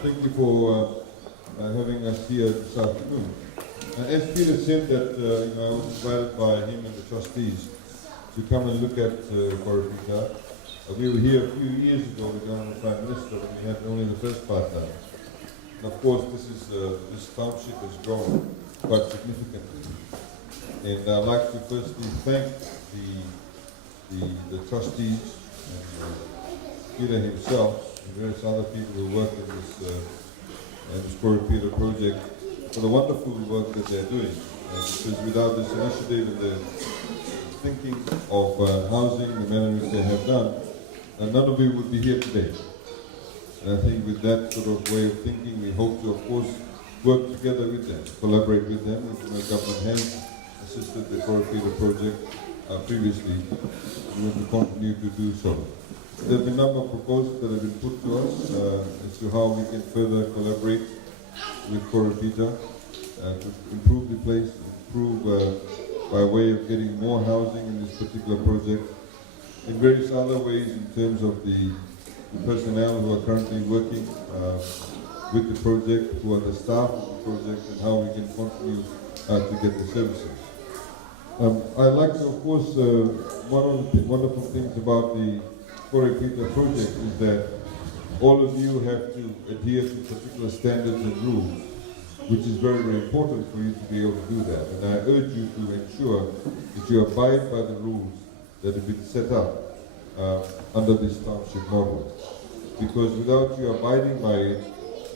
Thank you for having us here this afternoon. As Peter said that I was invited by him and the trustees to come and look at Korapita. We were here a few years ago with the Honourable Prime Minister when we had only the first part done. And of course this township has grown quite significantly. And I'd like to firstly thank the trustees and Peter himself and various other people who work in this Korapita project for the wonderful work that they're doing. Because without this initiative and the thinking of housing, the manner in which they have done, none of you would be here today. And I think with that sort of way of thinking, we hope to, of course, work together with them, collaborate with them, and the government has assisted the Korapita project previously, and will continue to do so. There have been a number of proposals that have been put to us as to how we can further collaborate with Korapita to improve the place, improve by way of getting more housing in this particular project, in various other ways in terms of the personnel who are currently working with the project, who are the staff of the project, and how we can continue to get the services. I'd like to, of course, one of the wonderful things about the Korapita project is that all of you have to adhere to particular standards and rules, which is very, very important for you to be able to do that. And I urge you to ensure that you abide by the rules that have been set up under this township model. Because without you abiding by it,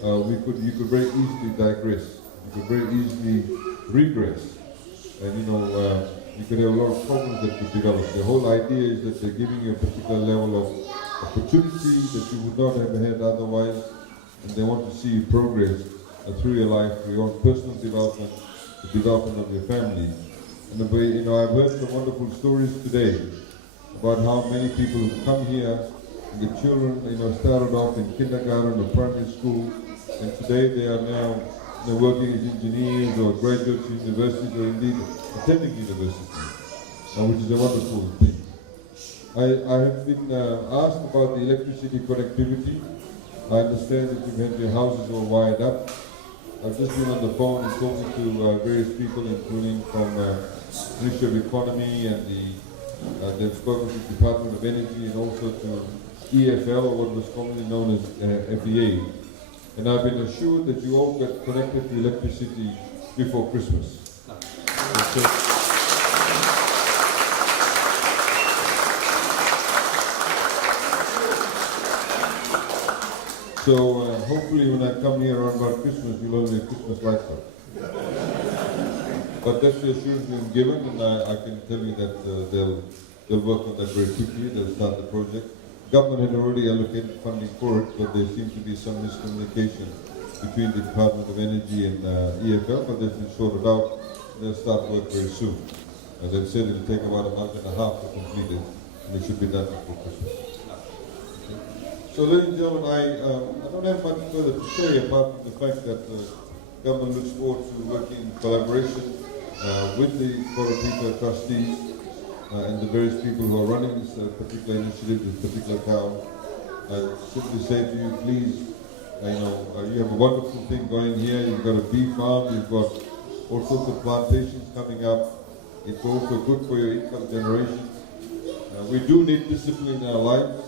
you could very easily digress. You could very easily regress. And you could have a lot of problems that could develop. The whole idea is that they're giving you a particular level of opportunity that you would not have had otherwise, and they want to see you progress through your life, through your own personal development, the development of your family. And the way, I've heard some wonderful stories today about how many people who come here, and the children, started off in kindergarten or primary school, and today they are now working as engineers or graduates of universities or indeed attending university, which is a wonderful thing. I have been asked about the electricity connectivity. I understand that you've had your houses all wired up. I've just been on the phone and talking to various people, including from Ministry of Economy and they've spoken to the Department of Energy and also to EFL, or what was commonly known as FEA. And I've been assured that you all get connected to electricity before Christmas. So hopefully when I come here around about Christmas, you'll all have Christmas lights on. But that's the assurance we've been given, and I can tell you that they'll work on that very quickly. They'll start the project. Government had already allocated funding for it, but there seems to be some miscommunication between the Department of Energy and EFL, but that's been sorted out. They'll start work very soon. As I've said, it'll take about a month and a half to complete it, and it should be done before Christmas. So, ladies and gentlemen, I don't have much further to say apart from the fact that the government looks forward to working in collaboration with the Korapita trustees and the various people who are running this particular initiative, this particular town. I simply say to you, please, you have a wonderful thing going here. You've got a bee farm, you've got all sorts of plantations coming up. It's also good for your income generation. We do need discipline in our lives.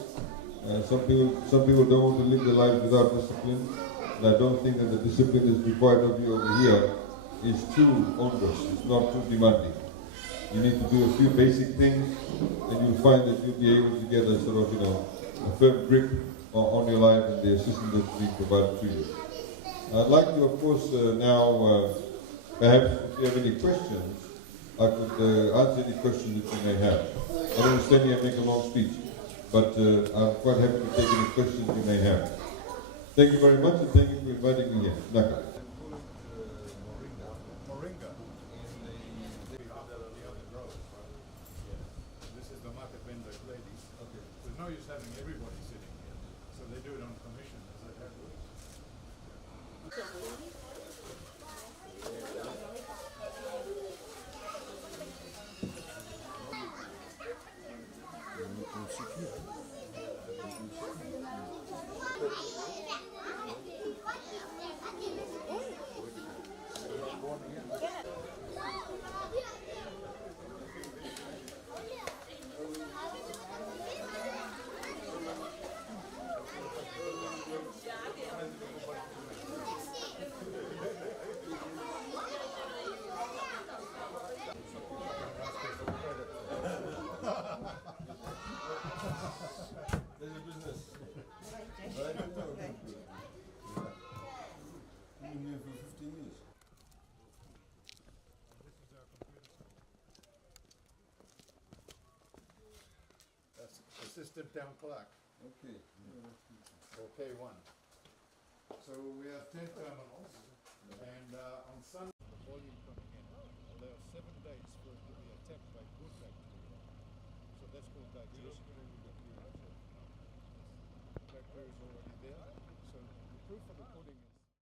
Some people don't want to live their lives without discipline. And I don't think that the discipline that's required of you over here is too onerous. It's not too demanding. You need to do a few basic things, and you'll find that you'll be able to get a sort of, a firm grip on your life and the assistance that's being provided to you. I'd like to, of course, now, perhaps if you have any questions, I could answer any questions that you may have. I don't stand here and make a long speech, but I'm quite happy to take any questions you may have. Thank you very much, and thank you for inviting me here. Naka. No use having everybody sitting here, so they do it on commission as they have assistant town clerk, Okay. or K1. So we have 10 terminals, and on Sunday, the volume coming in allows 7 days for it to be attacked by good bacteria. So that's called digestion. The bacteria is already there. So the proof of the pudding